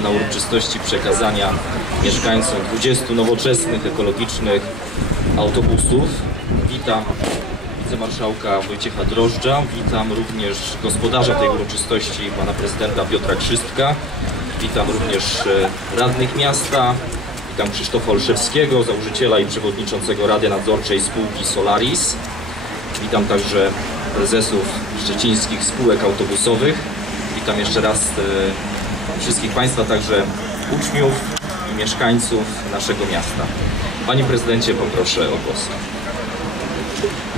na uroczystości przekazania mieszkańcom 20 nowoczesnych, ekologicznych autobusów. Witam wicemarszałka Wojciecha Drożdża, witam również gospodarza tej uroczystości, pana prezydenta Piotra Krzystka, witam również e, radnych miasta, witam Krzysztofa Olszewskiego, założyciela i przewodniczącego Rady Nadzorczej spółki Solaris, witam także prezesów szczecińskich spółek autobusowych, witam jeszcze raz e, wszystkich Państwa, także uczniów i mieszkańców naszego miasta. Panie prezydencie, poproszę o głos.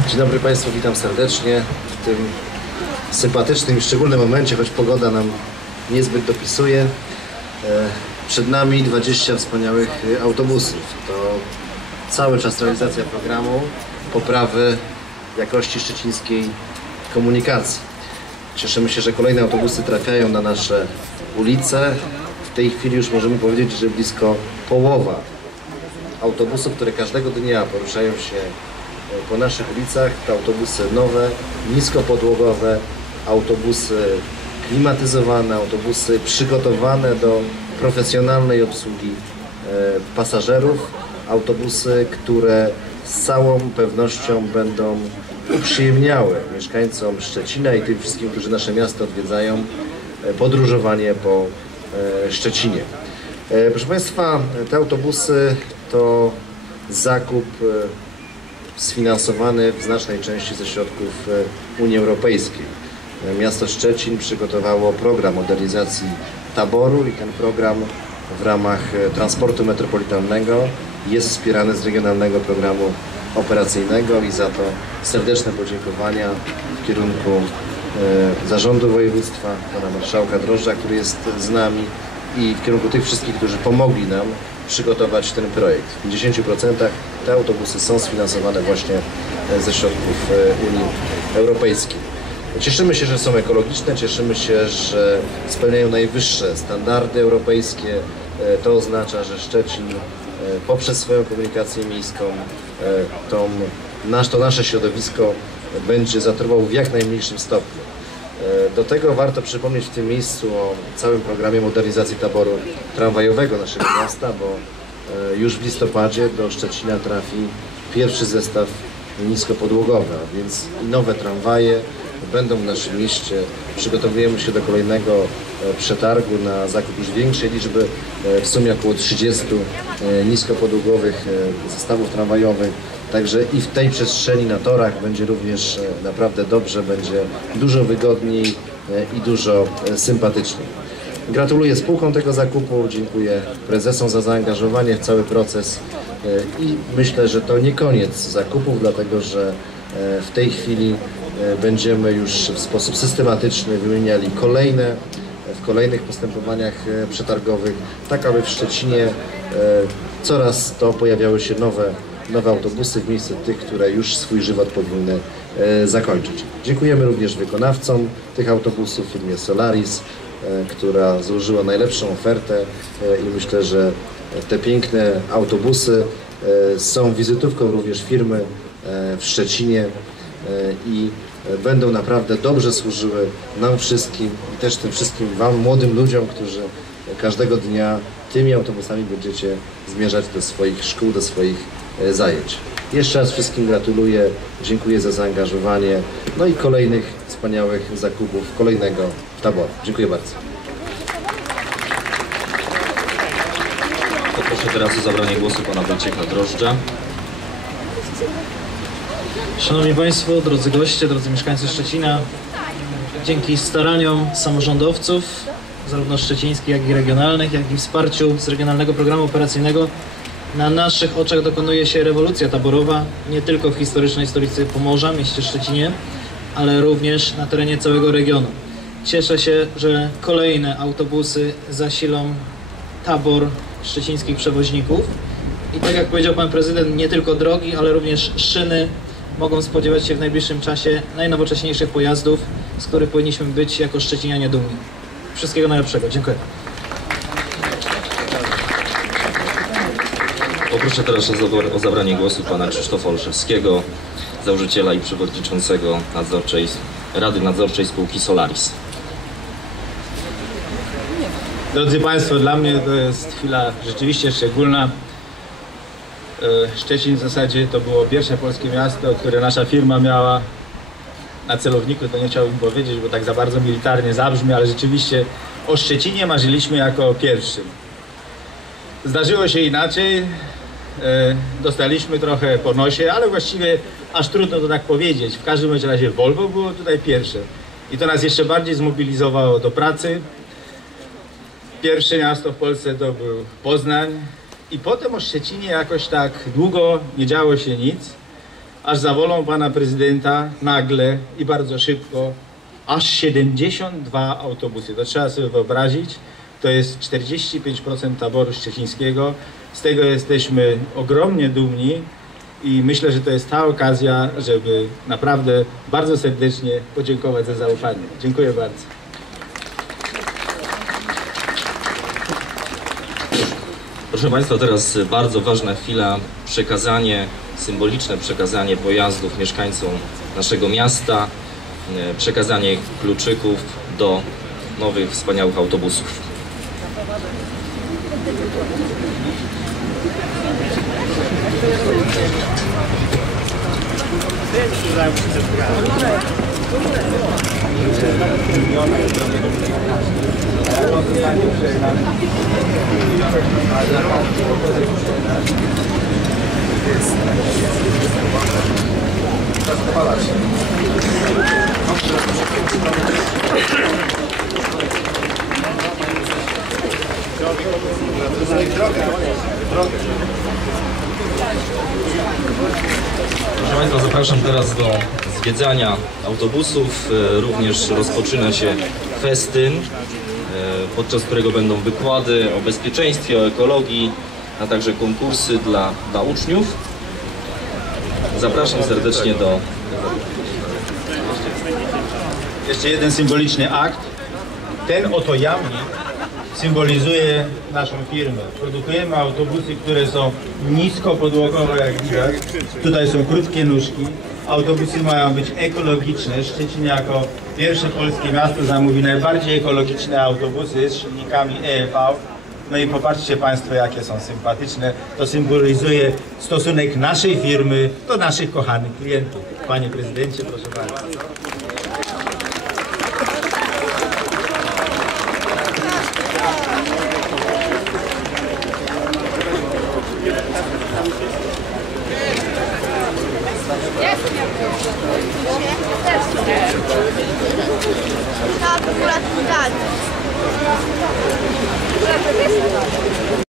Dzień dobry Państwu, witam serdecznie w tym sympatycznym i szczególnym momencie, choć pogoda nam niezbyt dopisuje. E, Przed nami 20 wspaniałych e, autobusów. To cały czas realizacja programu poprawy jakości szczecińskiej komunikacji. Cieszymy się, że kolejne autobusy trafiają na nasze ulice. W tej chwili już możemy powiedzieć, że blisko połowa autobusów, które każdego dnia poruszają się e, po naszych ulicach, to autobusy nowe, niskopodłogowe, autobusy klimatyzowane, autobusy przygotowane do profesjonalnej obsługi e, pasażerów, autobusy, które z całą pewnością będą uprzyjemniały mieszkańcom Szczecina i tym wszystkim, którzy nasze miasto odwiedzają, e, podróżowanie po e, Szczecinie. E, Proszę Państwa, te autobusy to zakup sfinansowany w znacznej części ze środków Unii Europejskiej. Miasto Szczecin przygotowało program modernizacji taboru i ten program w ramach transportu metropolitalnego jest wspierany z regionalnego programu operacyjnego i za to serdeczne podziękowania w kierunku e, zarządu województwa, pana marszałka Drożdża, który jest z nami i w kierunku tych wszystkich, którzy pomogli nam przygotować ten projekt. W 50% te autobusy są sfinansowane właśnie e, ze środków e, Unii Europejskiej. Cieszymy się, że są ekologiczne, cieszymy się, że spełniają najwyższe standardy europejskie. E, To oznacza, że Szczecin e, poprzez swoją komunikację miejską e, tą, nasz, to nasze środowisko będzie zatruwał w jak najmniejszym stopniu. Do tego warto przypomnieć w tym miejscu o całym programie modernizacji taboru tramwajowego naszego miasta, bo już w listopadzie do Szczecina trafi pierwszy zestaw niskopodłogowy, a więc nowe tramwaje będą w naszym mieście. Przygotowujemy się do kolejnego e, przetargu na zakup już większej liczby, e, w sumie około 30 e, niskopodłogowych e, zestawów tramwajowych. Także i w tej przestrzeni na torach będzie również naprawdę dobrze, będzie dużo wygodniej i dużo sympatyczniej. Gratuluję spółkom tego zakupu, dziękuję prezesom za zaangażowanie w cały proces i myślę, że to nie koniec zakupów, dlatego że w tej chwili będziemy już w sposób systematyczny wymieniali kolejne w kolejnych postępowaniach e, przetargowych, tak aby w Szczecinie e, coraz to pojawiały się nowe, nowe autobusy w miejsce tych, które już swój żywot powinny e, zakończyć. Dziękujemy również wykonawcom tych autobusów, firmie Solaris, e, która złożyła najlepszą ofertę e, i myślę, że te piękne autobusy e, są wizytówką również firmy e, w Szczecinie e, i e, będą naprawdę dobrze służyły nam wszystkim i też tym wszystkim Wam, młodym ludziom, którzy każdego dnia tymi autobusami będziecie zmierzać do swoich szkół, do swoich e, zajęć. Jeszcze raz wszystkim gratuluję, dziękuję za zaangażowanie, no i kolejnych wspaniałych zakupów, kolejnego taboru. Dziękuję bardzo. Poproszę teraz o zabranie głosu pana Wojciecha Drożdża. Szanowni Państwo, drodzy goście, drodzy mieszkańcy Szczecina, dzięki staraniom samorządowców, zarówno szczecińskich, jak i regionalnych, jak i wsparciu z Regionalnego Programu Operacyjnego, na naszych oczach dokonuje się rewolucja taborowa, nie tylko w historycznej stolicy Pomorza, mieście Szczecinie, ale również na terenie całego regionu. Cieszę się, że kolejne autobusy zasilą tabor szczecińskich przewoźników. I tak jak powiedział pan prezydent, nie tylko drogi, ale również szyny mogą spodziewać się w najbliższym czasie najnowocześniejszych pojazdów, z których powinniśmy być jako szczecinianie dumni. Wszystkiego najlepszego. Dziękuję. Poproszę teraz o zabra- o zabranie głosu pana Krzysztofa Olszewskiego, założyciela i przewodniczącego nadzorczej, Rady Nadzorczej spółki Solaris. Drodzy Państwo, dla mnie to jest chwila rzeczywiście szczególna. E, Szczecin w zasadzie to było pierwsze polskie miasto, które nasza firma miała na celowniku, to nie chciałbym powiedzieć, bo tak za bardzo militarnie zabrzmi, ale rzeczywiście o Szczecinie marzyliśmy jako o pierwszym. Zdarzyło się inaczej, e, dostaliśmy trochę po nosie, ale właściwie aż trudno to tak powiedzieć. W każdym razie Volvo było tutaj pierwsze i to nas jeszcze bardziej zmobilizowało do pracy. Pierwsze miasto w Polsce to był Poznań i potem o Szczecinie jakoś tak długo nie działo się nic, aż za wolą pana prezydenta nagle i bardzo szybko aż 72 autobusy. To trzeba sobie wyobrazić. To jest 45% taboru szczecińskiego. Z tego jesteśmy ogromnie dumni i myślę, że to jest ta okazja, żeby naprawdę bardzo serdecznie podziękować za zaufanie. Dziękuję bardzo. Proszę Państwa, teraz bardzo ważna chwila, przekazanie, symboliczne przekazanie pojazdów mieszkańcom naszego miasta, e, przekazanie kluczyków do nowych, wspaniałych autobusów. Proszę Państwa, zapraszam teraz do zwiedzania autobusów. E, Również rozpoczyna się festyn, e, podczas którego będą wykłady o bezpieczeństwie, o ekologii, a także konkursy dla, dla uczniów. Zapraszam serdecznie do Jeszcze jeden symboliczny akt. Ten oto jamnik symbolizuje naszą firmę. Produkujemy autobusy, które są nisko podłogowe, jak widać. Tutaj są krótkie nóżki. Autobusy mają być ekologiczne. Szczecin jako pierwsze polskie miasto zamówi najbardziej ekologiczne autobusy z silnikami EEV. No i popatrzcie Państwo, jakie są sympatyczne. To symbolizuje stosunek naszej firmy do naszych kochanych klientów. Panie Prezydencie, proszę bardzo. Gracias.